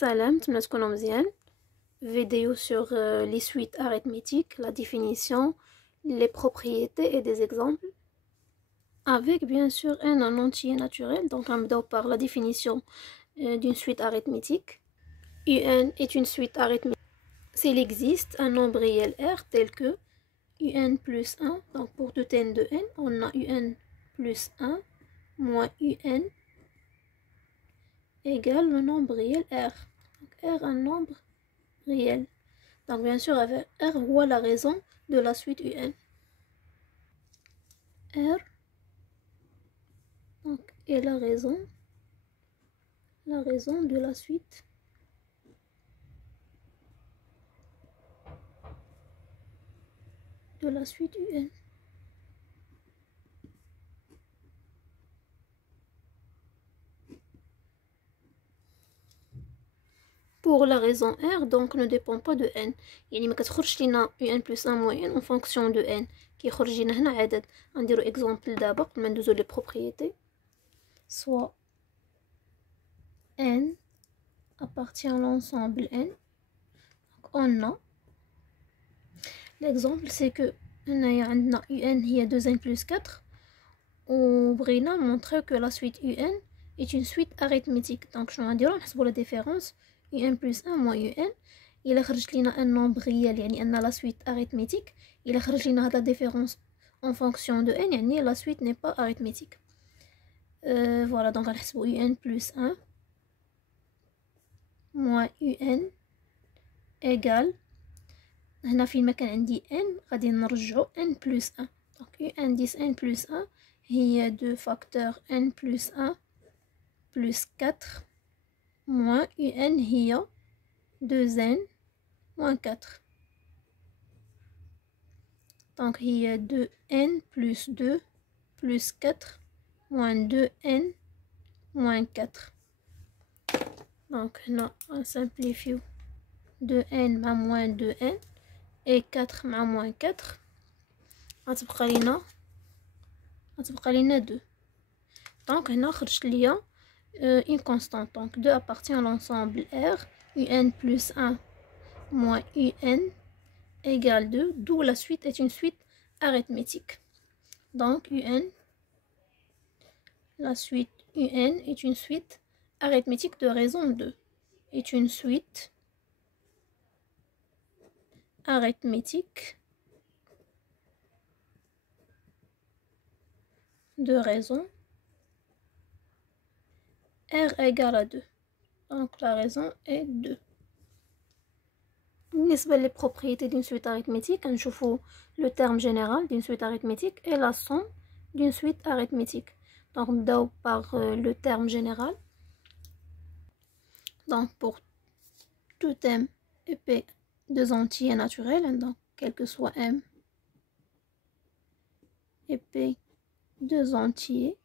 Salam, tu تكونوا مزيان. Vidéo sur les suites arithmétiques, la définition, les propriétés et des exemples. Avec bien sûr un entier naturel. Donc on va par la définition d'une suite arithmétique. UN est une suite arithmétique s'il existe un nombre réel R tel que UN plus 1. Donc pour tout n de n, on a UN plus 1 moins UN égale le nombre réel R. Donc R un nombre réel. Donc bien sûr avec R voit la raison de la suite UN. R donc, est la raison de la suite UN. Pour la raison R, donc ne dépend pas de n. يعني ما كتخرجش لينا UN plus 1 moins n en fonction de n. كيخرج لينا هنا عدد. غنديرو exemple دابا قبل ما ندوزو لي propriétés. Soit n appartient à l'ensemble n. Donc on a l'exemple c'est que هنايا عندنا UN هي 2n plus 4 وبغينا montrer que la suite UN est une suite arithmétique. Donc شنو غنديرو نحسبو la différence UN plus 1 moins UN. إلا خرجت لينا un nombre réel يعني أن la suite arithmétique. إلا خرج لينا هاد la différence en fonction de n يعني la suite n'est pas arithmétique. Voilà donc غنحسبو UN plus 1 moins UN égale هنا فين ما كان عندي n غادي نرجعو n plus 1. donc UN 10 n plus 1 هي 2 facteur n plus 1 plus 4 moins UN هي 2n moins 4. donc هي 2n plus 2 plus 4 moins 2n moins 4. donc هنا on simplifie 2n مع moins 2n et 4 مع moins 4 غتبقى لينا 2. donc هنا خرجت ليا une constante. donc 2 appartient à l'ensemble R. UN plus 1 moins UN égale 2, d'où la suite est une suite arithmétique. donc la suite UN est une suite arithmétique de raison 2. est une suite arithmétique de raison R égale à 2. donc la raison est 2. بالنسبة les propriétés d'une suite arithmétique, نشوفو le terme général d'une suite arithmétique et la somme d'une suite arithmétique. donc نبداو par le terme général. donc pour tout m et p deux entiers naturels, donc quel que soit m et p deux entiers,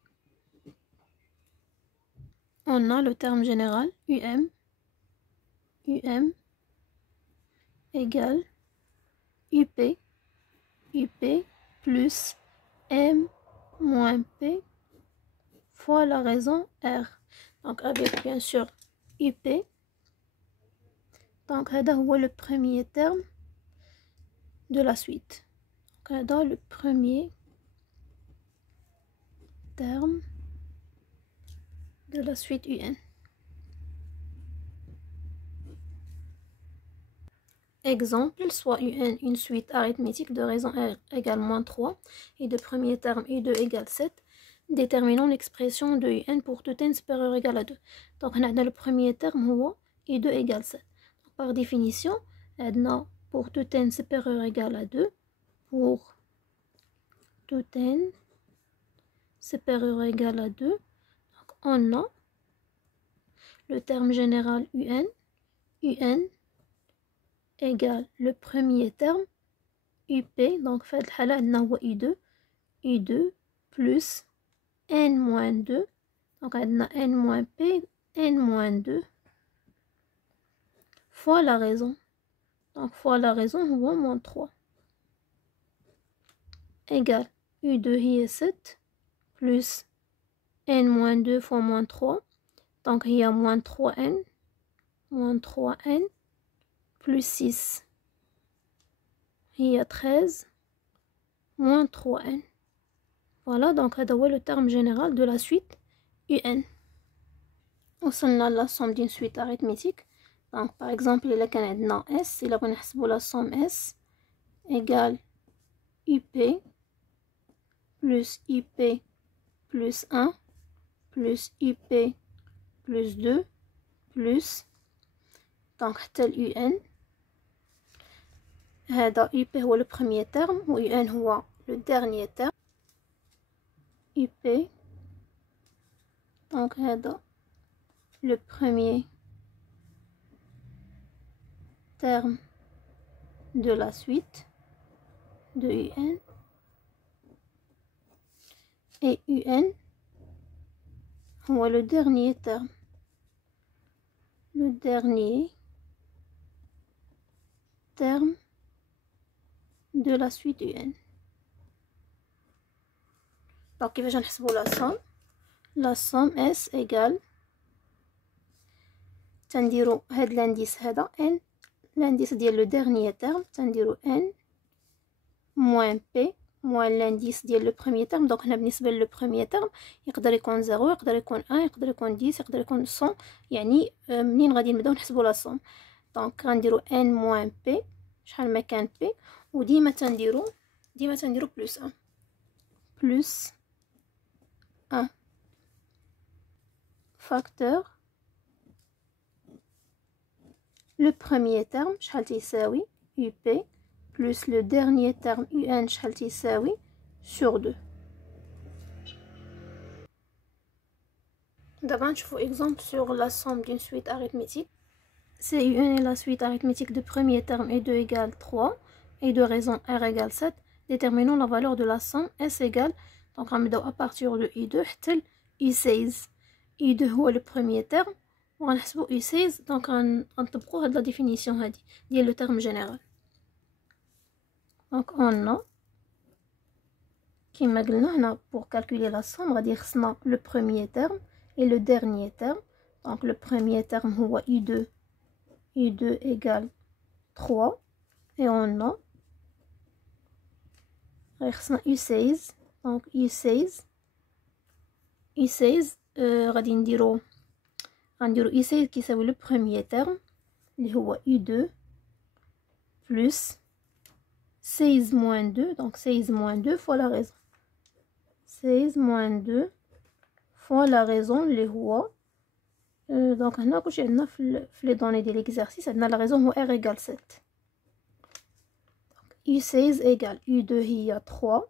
on a le terme général UM égale UP plus M moins P fois la raison R. donc avec bien sûr UP. donc هذا هو le premier terme de la suite. donc هذا le premier terme de la suite UN. Exemple, soit UN une suite arithmétique de raison R égale moins 3 et de premier terme U2 égale 7. Déterminons l'expression de UN pour tout n supérieur ou égal à 2. donc on a le premier terme هو U2 égale 7. donc, par définition on pour tout n supérieur ou égal à 2, pour tout n supérieur ou égal à 2, donc on a le terme général UN égale le premier terme UP. donc fait الحالة عندنا هو U2 plus n moins 2. donc عندنا n moins P n moins 2 fois la raison. donc fois la raison هو moins 3 égale U2 هي 7 plus n moins 2 fois moins 3. donc هي moins 3n moins 3n plus 6 هي 13 moins 3n. Voilà, donc هذا هو le terme général de la suite un. وصلنا la somme d'une suite arithmétique. Donc par exemple إلا كان عندنا s إلا بغينا نحسبو la somme s égale up plus up plus 1 plus up plus 2 plus donc حتى ال un. هذا up هو le premier terme و un هو le dernier terme. up donc هذا le premier terme de la suite de un et un هو le dernier terme de la suite un. donc كيفاش نحسبوا la somme s égale تنديرو هاد l'indice هذا n l'indice ديال le dernier terme تنديرو n moins p moins l'indice ديال le premier terme. donc هنا بالنسبه للو premier terme يقدر يكون 0 يقدر يكون 1 يقدر يكون 10 يقدر يكون 100 يعني منين غادي نبداو نحسبوا لا somme. donc غنديرو n moins p شحال ما كان p وديما تنديرو plus 1 plus 1 facteur le premier terme شحال تيساوي up plus le dernier terme un شحال تيساوي sur 2. دابا نشوفو exemple sur la somme d'une suite arithmétique. C'est un est la suite arithmétique de premier terme et 2 égale 3 et de raison r égale 7. Déterminons la valeur de la somme s égale donc غنبداو à partir de i2 حتى i16. i2 هو le premier terme وغنحسبو i16 donc غنطبقو هاد la définition هادي ديال le terme général. donc on a كيما قلنا هنا pour calculer la somme غادي خصنا le premier terme et le dernier terme. donc le premier terme هو i2 égale 3 et on a غادي خصنا i16 donc i16 غادي نديرو i16 كيساوي le premier terme اللي هو i2 plus 16 moins 2 donc 16 moins 2 fois la raison 16 moins 2 fois la raison اللي هو donc هنا كلشي عندنا في les données ديال l'exercice عندنا la raison هو r égale 7. donc i16 égale i2 هي 3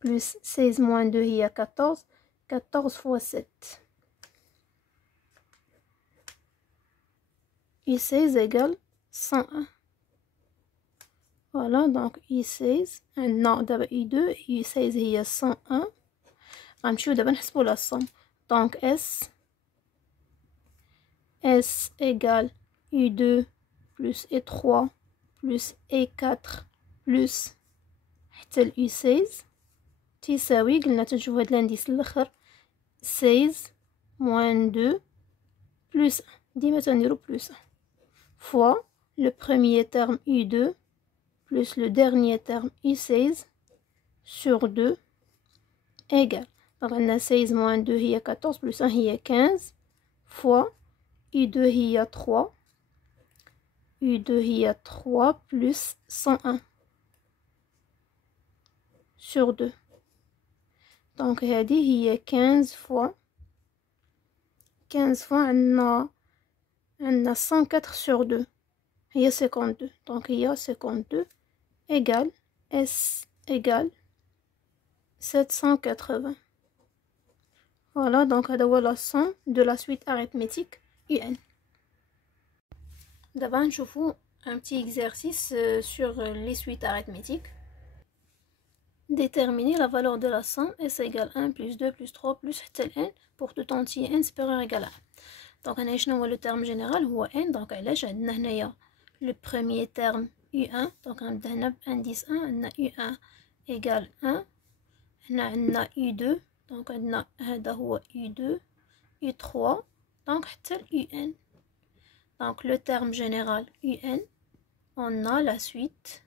plus 16 moins 2 هي 14 14 fois 7 i16 égale 101. voilà donc i16 عندنا دابا i2 i16 هي 101. غنمشيو دابا نحسبوا la somme. donc s égale i2 plus i3 plus i4 plus حتى ل i16 تيساوي قلنا تنشوف هاد لانديس الاخر 16 moins 2 plus 1 ديما تنديرو plus 1 fois le premier terme i2 plus le dernier terme i16 sur 2 égale donc عندنا 16 moins 2 هي 14 plus 1 هي 15 fois i2 هي 3 هي 3 plus 101 sur 2 donc هذه هي 15 fois عندنا 104 sur 2 هي 52 donc هي 52 égale s égale 780. voilà donc هذا هو la somme de la suite arithmétique un. دابا نشوفو un petit exercice sur les suites arithmétiques. Déterminer la valeur de la somme s égale 1 plus 2 plus 3 plus حتى ل n pour tout entier n supérieur égal à 1. donc هنا شنو هو le terme général هو n. donc علاش عندنا هنايا le premier terme u1 donc غنبدا هنا بindice 1 عندنا u1 égale 1 هنا عندنا u2 donc عندنا هذا هو u2 u3 donc حتى ل un. Donc le terme général UN, on a la suite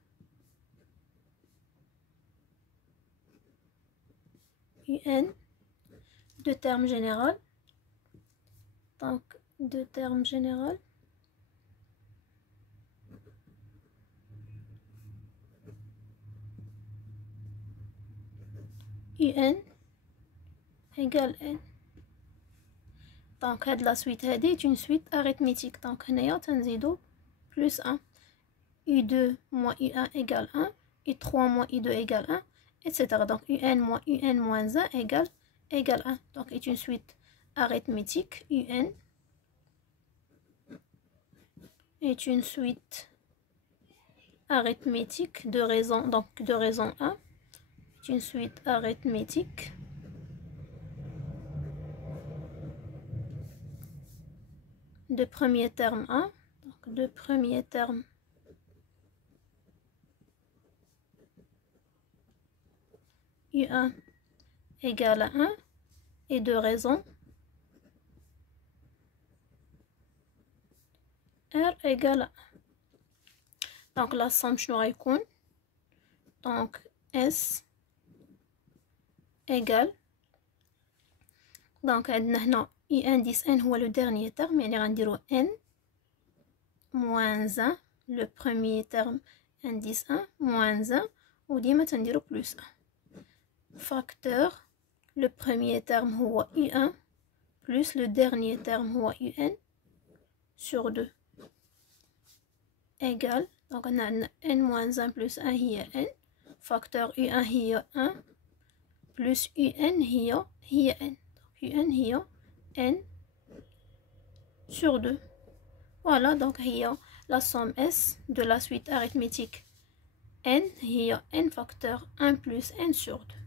UN de terme général. Donc de terme général. UN égale N. Donc la suite est une suite arithmétique. Donc on a plus 1. U2 moins U1 égale 1. U3 moins U2 égale 1, etc. Donc UN moins 1 égale 1. Donc c'est une suite arithmétique. UN est une suite arithmétique de raison, donc de raison 1. C'est une suite arithmétique de premier terme 1. Donc de premier terme U1 égale à 1 et de raison R égale à 1. Donc la somme شنو غيكون؟ donc S égale donc عندنا هنا I indice N هو le dernier terme يعني غنديرو N moins 1 le premier terme indice 1 moins 1 وديما تنديرو plus 1 facteur le premier terme هو U1 plus le dernier terme هو UN sur 2 égale donc on a N moins 1 plus 1 هي N facteur U1 هي 1 plus UN هي N donc UN هي N sur 2. Voilà donc هي la somme S de la suite arithmétique N هي N facteur 1 plus N sur 2.